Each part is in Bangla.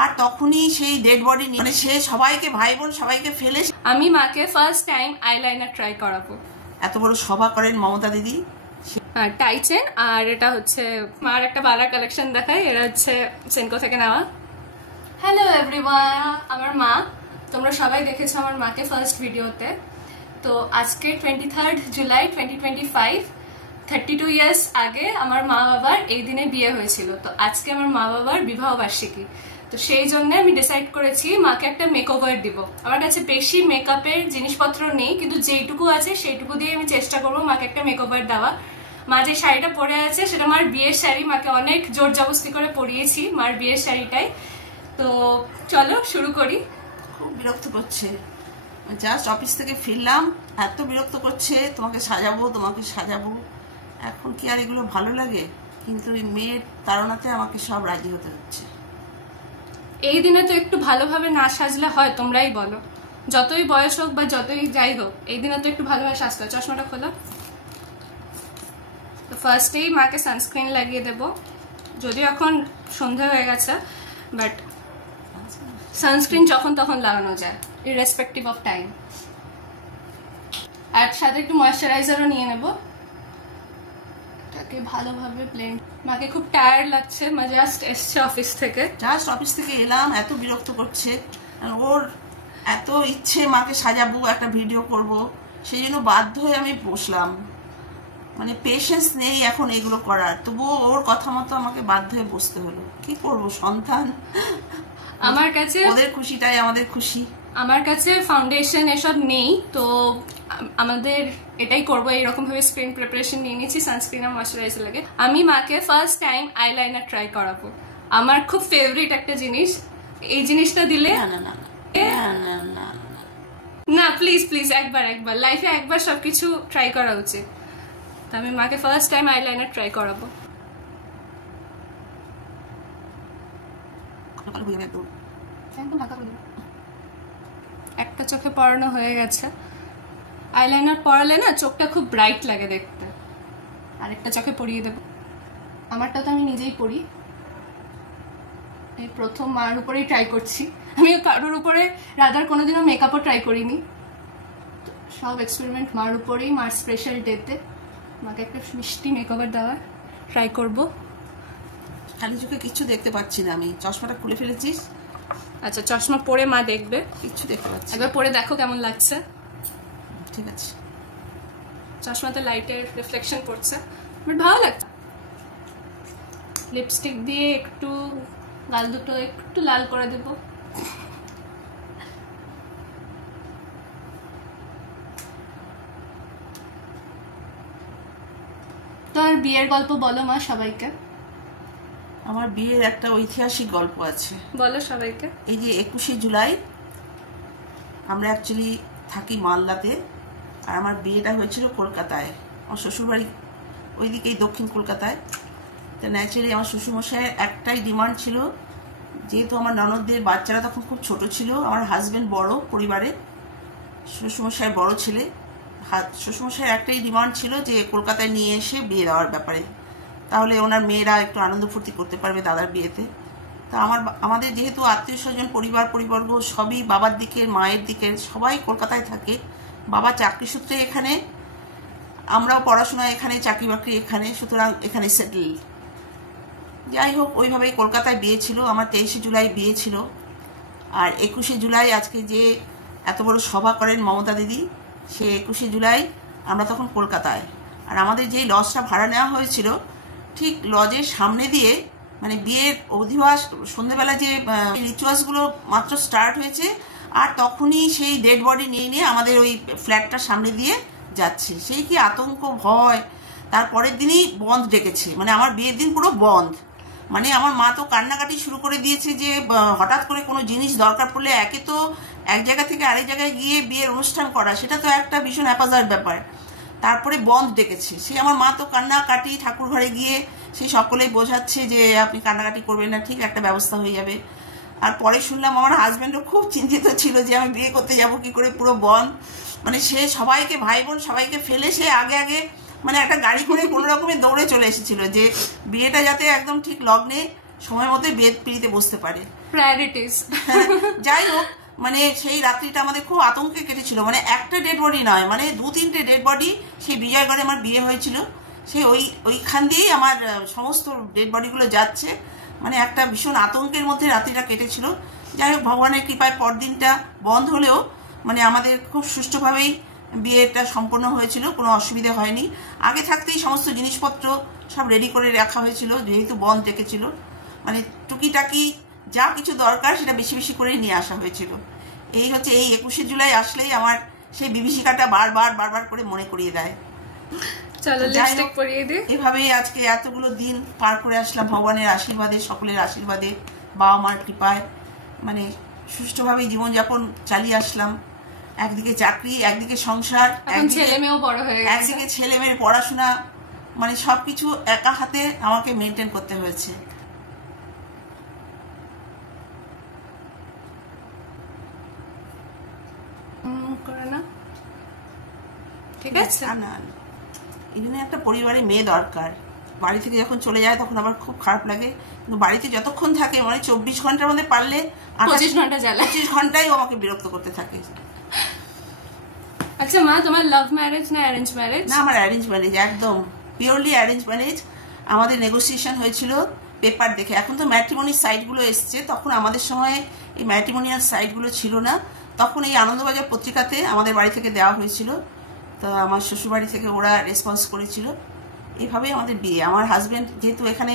আর তখনই সেই ডেড বডি মানে সে সবাইকে ভাই বোন সবাইকে ফেলে আমি মাকে ফার্স্ট টাইম আইলাইনার ট্রাই করাবো। এত বড় সভা করেন মমতা দিদি। টাইচেন আর এটা হচ্ছে মার একটা বালার কালেকশন দেখায়, এটা হচ্ছে সেনকো থেকে নেওয়া। হ্যালো এভরিওয়ান, আমার মা, তোমরা সবাই দেখেছো আমার মাকে ফার্স্ট ভিডিওতে। তো আজকে 23 জুলাই 2025, 32 ইয়ার্স আগে আমার মা বাবার এই দিনে বিয়ে হয়েছিল। তো আজকে আমার মা বাবার বিবাহ বার্ষিকী, তো সেই জন্য আমি ডিসাইড করেছি মাকে একটা মেকওভার দিব। আমার কাছে বেশি মেকআপের জিনিসপত্র নেই, কিন্তু যেইটুকু আছে সেইটুকু দিয়ে আমি চেষ্টা করবো মাকে একটা মেকওভার দেওয়া। মা যে শাড়িটা পরে আছে সেটা মার বিয়ের শাড়ি, মাকে অনেক জোর জবরদস্তি করে পরিয়েছি মার বিয়ের শাড়িটাই। তো চলো শুরু করি। খুব বিরক্ত করছে, জাস্ট অফিস থেকে ফিরলাম, এত বিরক্ত করছে, তোমাকে সাজাবো তোমাকে সাজাবো। এখন কি আর এগুলো ভালো লাগে? কিন্তু এই মেয়ের তাড়নাতে আমাকে সব রাজি হতে হচ্ছে। এই দিনে তো একটু ভালোভাবে না সাজলে হয়? তোমরাই বলো, যতই বয়স হোক বা যতই যাই হোক এই দিনে তো একটু ভালোভাবে সাজতে হয়। চশমাটা খোলো। তো ফার্স্টেই মাকে সানস্ক্রিন লাগিয়ে দেব, যদিও এখন সন্ধে হয়ে গেছে, বাট সানস্ক্রিন যখন তখন লাগানো যায়, ইররেসপেক্টিভ অফ টাইম। আর সাথে একটু ময়েশ্চারাইজারও নিয়ে নেব, এটাকে ভালোভাবে ব্লেন্ড। মাকে খুব টায়ার্ড লাগছে, মা জাস্ট এসছে অফিস থেকে। জাস্ট অফিস থেকে এলাম, এত বিরক্ত করছে। ওর এত ইচ্ছে মাকে সাজাবো, একটা ভিডিও করব, সেই জন্য বাধ্য হয়ে আমি বসলাম। মানে পেশেন্স নেই এখন এগুলো করার, তবুও ওর কথা মতো আমাকে বাধ্য হয়ে বসতে হলো। কি করব, সন্তান। আমার কাছে ওদের খুশিটাই আমাদের খুশি। আমার কাছে ফাউন্ডেশন এসব নেই, তো আমাদের এটাই করবো। এইরকম ভাবে স্ক্রিন প্রিপারেশন নিয়ে নিচ্ছি, সানস্ক্রিন আর ময়েশ্চারাইজার লাগে। আমি মাকে ফার্স্ট টাইম আইলাইনার ট্রাই করাবো। আমার খুব ফেভারিট একটা জিনিস, এই জিনিসটা দিলে না প্লিজ প্লিজ একবার লাইফে একবার সবকিছু ট্রাই করা উচিত। তো আমি মাকে ফার্স্ট টাইম আইলাইনার ট্রাই করাবো। একটা চোখে পরানো হয়ে গেছে। আইলাইনার পরালে না চোখটা খুব ব্রাইট লাগে দেখতে। আরেকটা চোখে পরিয়ে দেব। আমারটা তো আমি নিজেই পরি, এই প্রথম মার উপরেই ট্রাই করছি। আমি কারোর উপরে রাদার কোনোদিনও মেকআপও ট্রাই করিনি, সব এক্সপেরিমেন্ট মার উপরেই। মার স্পেশাল ডেতে মাকে একটা মিষ্টি মেকওভার দেওয়ার ট্রাই করব। খালি চোখে কিচ্ছু দেখতে পাচ্ছি না, আমি চশমাটা খুলে ফেলেছিস। আচ্ছা, চশমা পরে মা দেখবে, কিচ্ছু দেখতে পাচ্ছি। একবার পরে দেখো কেমন লাগছে। ঠিক আছে, চশমাতে লাইটের রিফ্লেকশন পড়ছে, বাট ভালো লাগছে। লিপস্টিক দিয়ে একটু গাল দুটো একটু লাল করে দেব। তো আর বিয়ের গল্প বলো মা সবাইকে। আমার বিয়ের একটা ঐতিহাসিক গল্প আছে, বলো সবাইকে। এই যে 21শে জুলাই, আমরা অ্যাকচুয়ালি থাকি মালদাতে, আর আমার বিয়েটা হয়েছিল কলকাতায়। আমার শ্বশুরবাড়ি ওইদিকেই দক্ষিণ কলকাতায়। তো ন্যাচারালি আমার শ্বশুরমশাইয়ের একটাই ডিমান্ড ছিল, যেহেতু আমার ননদদের বাচ্চারা তখন খুব ছোট ছিল, আমার হাজব্যান্ড বড় পরিবারে, শ্বশুরমশাইয়ের বড় ছেলে, শ্বশুরমশাইয়ের একটাই ডিমান্ড ছিল যে কলকাতায় নিয়ে এসে বিয়ে দেওয়ার ব্যাপারে, তাহলে ওনার মেয়েরা একটু আনন্দ ফুর্তি করতে পারবে দাদার বিয়েতে। তা আমাদের যেহেতু আত্মীয় স্বজন পরিবর্গ সবই বাবার দিকের মায়ের দিকের সবাই কলকাতায় থাকে, বাবা চাকরি সূত্রে এখানে, আমরাও পড়াশোনা এখানে, চাকরি বাকরি এখানে, সুতরাং এখানে সেটেল। যাই হোক, ওইভাবেই কলকাতায় বিয়ে ছিল। আমার 23শে জুলাই বিয়ে ছিল, আর 21শে জুলাই আজকে যে এত বড় সভা করেন মমতা দিদি, সে 21শে জুলাই আমরা তখন কলকাতায়। আর আমাদের যেই লজটা ভাড়া নেওয়া হয়েছিল, ঠিক লজের সামনে দিয়ে, মানে বিয়ের অধিবাস সন্ধ্যেবেলা যে রিচুয়ালসগুলো মাত্র স্টার্ট হয়েছে, আর তখনই সেই ডেড বডি নিয়ে আমাদের ওই ফ্ল্যাটটার সামনে দিয়ে যাচ্ছে। সেই কি আতঙ্ক, ভয়। তারপরের দিনই বন্ধ ডেকেছে, মানে আমার বিয়ের দিন পুরো বন্ধ। মানে আমার মা তো কান্নাকাটি শুরু করে দিয়েছে যে হঠাৎ করে কোনো জিনিস দরকার পড়লে একে তো এক জায়গা থেকে আরেক জায়গায় গিয়ে বিয়ের অনুষ্ঠান করা, সেটা তো একটা ভীষণ হ্যাপাজার্ড ব্যাপার। তারপরে বন্ধ ডেকেছে, সে আমার মা তো কান্নাকাটি, ঠাকুর ঘরে গিয়ে সেই সকলেই বোঝাচ্ছে যে আপনি কান্নাকাটি করবেন না, ঠিক একটা ব্যবস্থা হয়ে যাবে। আর পরে শুনলাম আমার হাজব্যান্ডও খুব চিন্তিত ছিল যে আমি বিয়ে করতে যাব কি করে, পুরো বন্ধ। মানে সে সবাইকে ভাই বোন সবাইকে ফেলে সে আগে মানে একটা গাড়ি করে কোনো রকমের দৌড়ে চলে এসেছিল যে বিয়েটা যাতে একদম ঠিক লগ্নে সময় মতো বিয়ের পিড়িতে বসতে পারে। প্রায়োরিটিস। যাই হোক, মানে সেই রাত্রিটা আমাদের খুব আতঙ্কে কেটেছিল। মানে একটা ডেড বডি নয়, মানে 2-3টে ডেড বডি সেই বিজয়গড়ে আমার বিয়ে হয়েছিল। সেই ওইখান দিয়েই আমার সমস্ত ডেড বডিগুলো যাচ্ছে। মানে একটা ভীষণ আতঙ্কের মধ্যে রাত্রিটা কেটেছিল। যাই হোক, ভগবানের কৃপায় পরদিনটা বন্ধ হলেও মানে আমাদের খুব সুষ্ঠুভাবেই বিয়েটা সম্পন্ন হয়েছিল, কোনো অসুবিধা হয়নি। আগে থাকতেই সমস্ত জিনিসপত্র সব রেডি করে রাখা হয়েছিল, যেহেতু বন্ধ রেখেছিল। মানে টুকিটাকি যা কিছু দরকার সেটা বেশি বেশি করে নিয়ে আসা হয়েছিল। এই হচ্ছে, এই 21শে জুলাই আসলেই আমার সেই বিভীষিকাটা বারবার করে মনে করিয়ে দেয়। চলো লিপস্টিক পরিয়ে দিই। এভাবেই আজকে এতগুলো দিন পার করে আসলাম ভগবানের আশীর্বাদে, সকলের আশীর্বাদে, বাবা মার কৃপায়। মানে সুষ্ঠুভাবে জীবনযাপন চালিয়ে আসলাম। একদিকে চাকরি, একদিকে সংসার, ছেলে মেয়েও বড় হয়ে গেছে, একদিকে ছেলে মেয়ের পড়াশোনা, মানে সবকিছু একা হাতে আমাকে মেনটেন করতে হয়েছে। ঠিক আছে না, এখানে একটা পরিবারে মেয়ে দরকার। বাড়ি থেকে যখন চলে যায় তখন আবার খুব খারাপ লাগে, কিন্তু বাড়িতে যতক্ষণ থাকে মানে 24 ঘন্টার মধ্যে পারলে 25 ঘন্টা জ্বালা, 25 ঘন্টাই ও আমাকে বিরক্ত করতে থাকে। আচ্ছা মা, তোমার লাভ ম্যারেজ না অ্যারেঞ্জ ম্যারেজ? না, আমার অ্যারেঞ্জ ম্যারেজ, একদম পিওরলি অ্যারেঞ্জ ম্যারেজ। আমাদের নেগোসিয়েশন হয়েছিল পেপার দেখে। এখন তো ম্যাট্রিমনির সাইটগুলো এসছে, তখন আমাদের সময় এই ম্যাট্রিমনিয়াল সাইটগুলো ছিল না। তখন এই আনন্দবাজার পত্রিকাতে আমাদের বাড়ি থেকে দেওয়া হয়েছিল। তো আমার শ্বশুরবাড়ি থেকে ওরা রেসপন্স করেছিল। এভাবেই আমাদের বিয়ে। আমার হাজব্যান্ড যেহেতু এখানে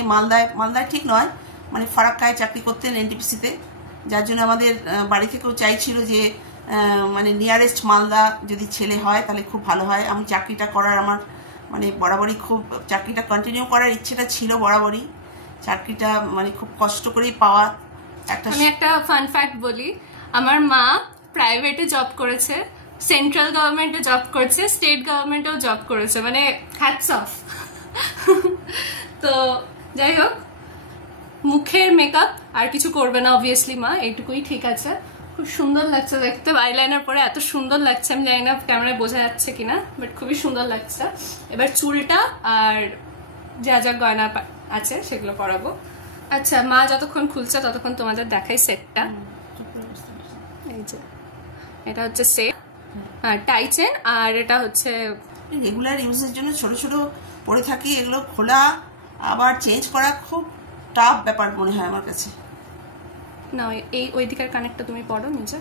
মালদায় ঠিক নয়, মানে ফারাক্কায় চাকরি করতেন এনটিপিসিতে, যার জন্য আমাদের বাড়ি থেকেও চাইছিল যে মানে নিয়ারেস্ট মালদা যদি ছেলে হয় তাহলে খুব ভালো হয়। আমি চাকরিটা করার আমার মানে বরাবরই খুব চাকরিটা কন্টিনিউ করার ইচ্ছেটা ছিল বরাবরই। চাকরিটা মানে খুব কষ্ট করেই পাওয়া একটা। আমি একটা ফান ফ্যাক্ট বলি, আমার মা প্রাইভেটে জব করেছে, সেন্ট্রাল গভর্নমেন্টে জব করছে, স্টেট গভর্নমেন্টেও জব করেছে, মানে হ্যাটস অফ। তো যাই হোক, মুখের মেকআপ আর কিছু করবে না অবভিয়াসলি মা, এইটুকুই ঠিক আছে। খুব সুন্দর লাগছে দেখতে, আইলাইনার পরে এত সুন্দর লাগছে। আমি জানি না ক্যামেরায় বোঝা যাচ্ছে কিনা, বাট খুবই সুন্দর লাগছে। এবার চুলটা আর যা যা গয়না আছে সেগুলো পরাবো। আচ্ছা মা যতক্ষণ খুলছে ততক্ষণ তোমাদের দেখাই সেটটা। এই যে এটা হচ্ছে সেট, টাই চেন, আর এটা হচ্ছে রেগুলার ইউজের জন্য ছোট ছোট পরে থাকি। এগুলো খোলা আবার চেঞ্জ করা খুব টাফ ব্যাপার মনে হয় আমার কাছে। না, এই ওই দিকের কানেরটা তুমি পরো নিজে।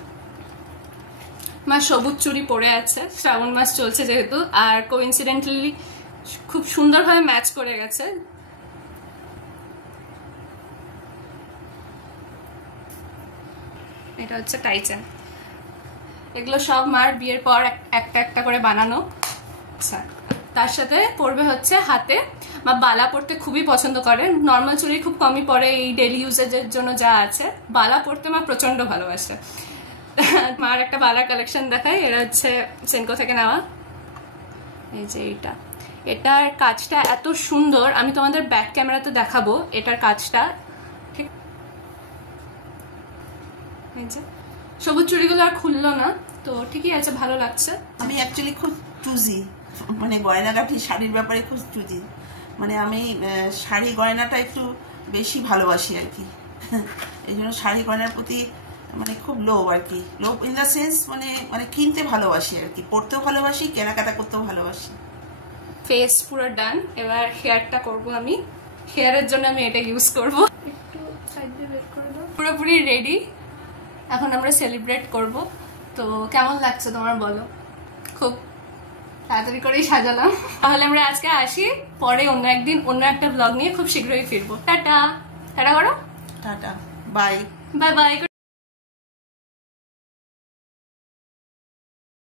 মা সবুজ চুড়ি পরে আছে, শ্রাবণ মাস চলছে যেহেতু, আর কোইন্সিডেন্টালি খুব সুন্দরভাবে ম্যাচ করে গেছে। এটা হচ্ছে টাই চেন। এগুলো সব মার বিয়ের পর একটা একটা করে বানানো। আচ্ছা, তার সাথে পরবে হচ্ছে হাতে। মা বালা পরতে খুবই পছন্দ করে, নর্মাল চুড়ি খুব কমই পরে, এই ডেলি ইউজেজের জন্য যা আছে। বালা পরতে মা প্রচন্ড ভালোবাসে। মার একটা বালার কালেকশন দেখাই, এটা হচ্ছে সেনকো থেকে নেওয়া। এই যে এটার কাজটা এত সুন্দর, আমি তোমাদের ব্যাক ক্যামেরাতে দেখাবো এটার কাজটা। ঠিক, এই যে সবুজ চুড়িগুলো আর খুললো না, তো ঠিকই আছে, ভালো লাগছে। আমি অ্যাকচুয়ালি খুব চুজি, মানে গয়নাগাঠি শাড়ির ব্যাপারে খুব চুজি। মানে আমি শাড়ি গয়নাটা একটু বেশি ভালোবাসি আর কি। এই জন্য শাড়ি গয়নার প্রতি মানে খুব লোভ আর কি। লোভ ইন দ্য সেন্স মানে কিনতে ভালোবাসি আর কি, পড়তেও ভালোবাসি, কেনাকাটা করতেও ভালোবাসি। ফেস পুরো ডান, এবার হেয়ারটা করবো আমি। হেয়ারের জন্য আমি এটা ইউজ করবো। একটু সাইড দিয়ে বের করে দাও। পুরোপুরি রেডি, এখন আমরা সেলিব্রেট করব। তো কেমন লাগছে তোমার বলো? খুব তাড়াতাড়ি করেই সাজালাম। তাহলে আমরা আজকে আসি, পরে অন্য একদিন অন্য একটা ব্লগ নিয়ে খুব শীঘ্রই ফিরবো। টাটা। টাটা করো। Tata, bye bye bye.